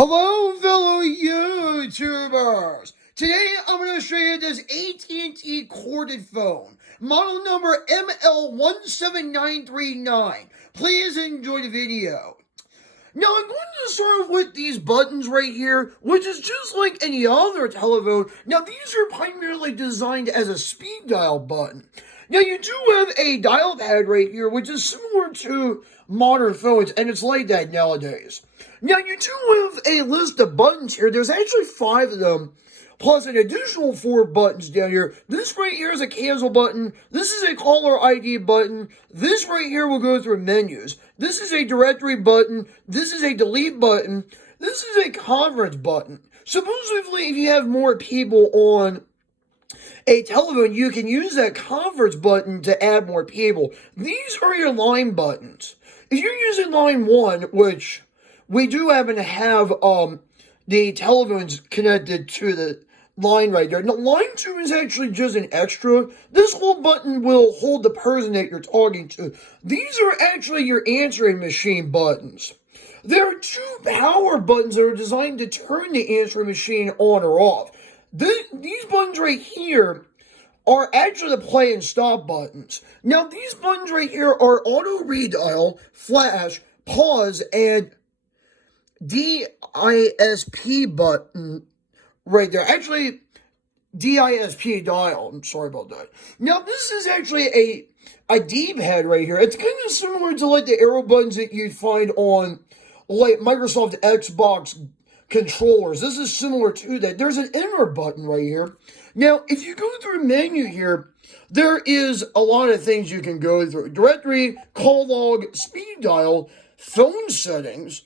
Hello, fellow YouTubers! Today, I'm going to show you this AT&T corded phone, model number ML17939. Please enjoy the video. Now, I'm going to start with these buttons right here, which is just like any other telephone. Now, these are primarily designed as a speed dial button. Now, you do have a dial pad right here, which is similar to modern phones, and it's like that nowadays. Now, you do have a list of buttons here. There's actually 5 of them, plus an additional 4 buttons down here. This right here is a cancel button. This is a caller ID button. This right here will go through menus. This is a directory button. This is a delete button. This is a conference button. Supposedly, if you have more people on a telephone, you can use that conference button to add more people. These are your line buttons. If you're using line 1, which we do happen to have the telephones connected to the line right there. Now, line 2 is actually just an extra. This whole button will hold the person that you're talking to. These are actually your answering machine buttons. There are 2 power buttons that are designed to turn the answering machine on or off. These buttons right here are actually the play and stop buttons. Now, these buttons right here are auto redial, flash, pause, and DISP button right there. Actually, DISP dial. I'm sorry about that. Now, this is actually a D-pad right here. It's kind of similar to like the arrow buttons that you'd find on like Microsoft Xbox controllers. This is similar to that. There's an enter button right here. Now, if you go through menu here, there is a lot of things you can go through. Directory, call log, speed dial, phone settings,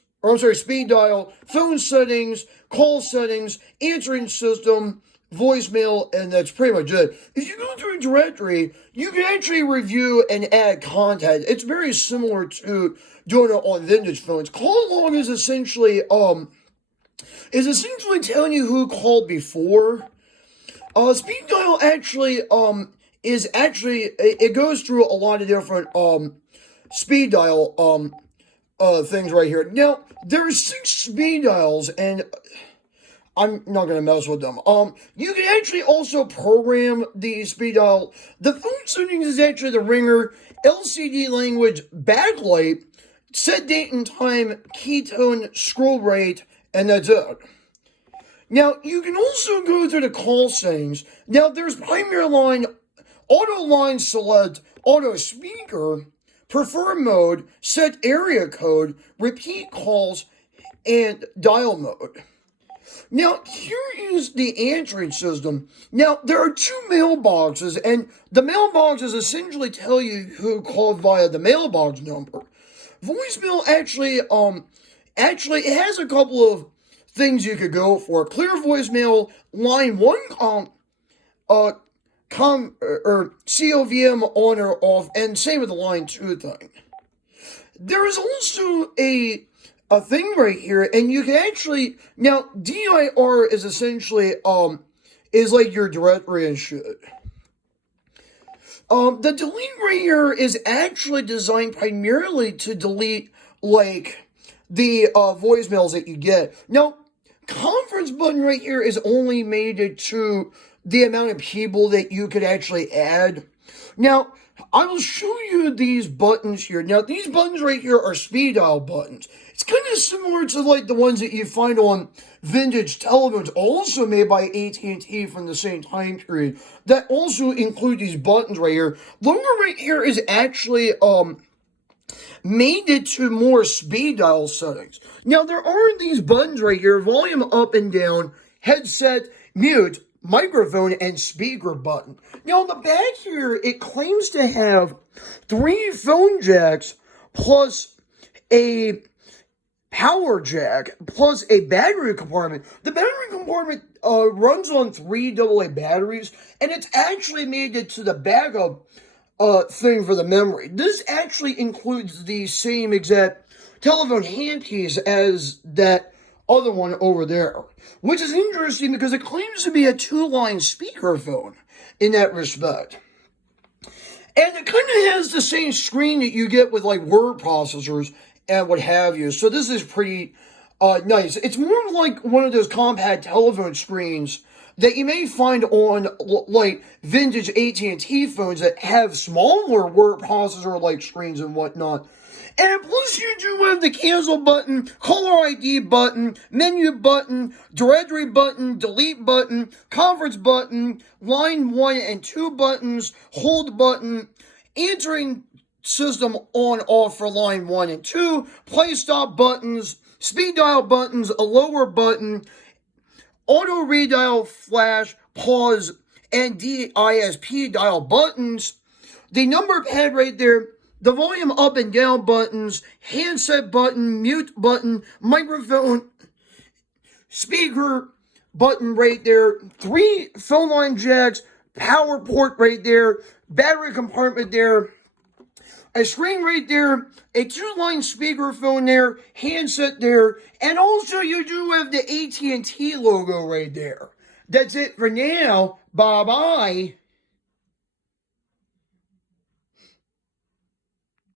speed dial, phone settings, call settings, answering system, voicemail, and that's pretty much it. If you go through a directory, you can actually review and add content. It's very similar to doing it on vintage phones. Call log is essentially telling you who called before. Speed dial actually it goes through a lot of different speed dial things right here. Now, there's 6 speed dials, and I'm not going to mess with them. You can actually also program the speed dial. The phone settings is actually the ringer, LCD language, backlight, set date and time, keytone, scroll rate, and that's it. Now, you can also go through the call settings. Now, there's primary line, auto line select, auto speaker, prefer mode, set area code, repeat calls, and dial mode. Now, here is the answering system. Now, there are 2 mailboxes, and the mailboxes essentially tell you who called via the mailbox number. Voicemail actually, it has a couple of things you could go for. Clear voicemail, line 1 COVM on or off, and same with the line 2 thing. There is also a thing right here, and you can actually, now, DIR is essentially, is like your directory and shit. The delete right here is actually designed primarily to delete, like, the voicemails that you get. Now, conference button right here is only made to the amount of people that you could actually add. Now, I will show you these buttons here. Now, these buttons right here are speed dial buttons. It's kind of similar to like the ones that you find on vintage telephones, also made by AT&T from the same time period, that also include these buttons right here. The one right here is actually made it to more speed dial settings. Now, there are these buttons right here, volume up and down, headset, mute, microphone, and speaker button. Now, on the back here, it claims to have 3 phone jacks, plus a power jack, plus a battery compartment. The battery compartment runs on 3 AA batteries, and it's actually made it to the backup thing for the memory. This actually includes the same exact telephone handpiece as that other one over there, which is interesting because it claims to be a 2-line speakerphone in that respect. And it kind of has the same screen that you get with like word processors and what have you. So this is pretty Nice. It's more like one of those compact telephone screens that you may find on like vintage AT&T phones that have smaller word processor like screens and whatnot. And plus you do have the cancel button, caller ID button, menu button, directory button, delete button, conference button, line 1 and 2 buttons, hold button, answering system on off for line 1 and 2, play stop buttons, speed dial buttons, a lower button, auto redial, flash, pause, and DISP dial buttons, the number pad right there, the volume up and down buttons, handset button, mute button, microphone, speaker button right there, 3 phone line jacks, power port right there, battery compartment there, a screen right there, a 2-line speakerphone there, handset there, and also you do have the AT&T logo right there. That's it for now. Bye-bye.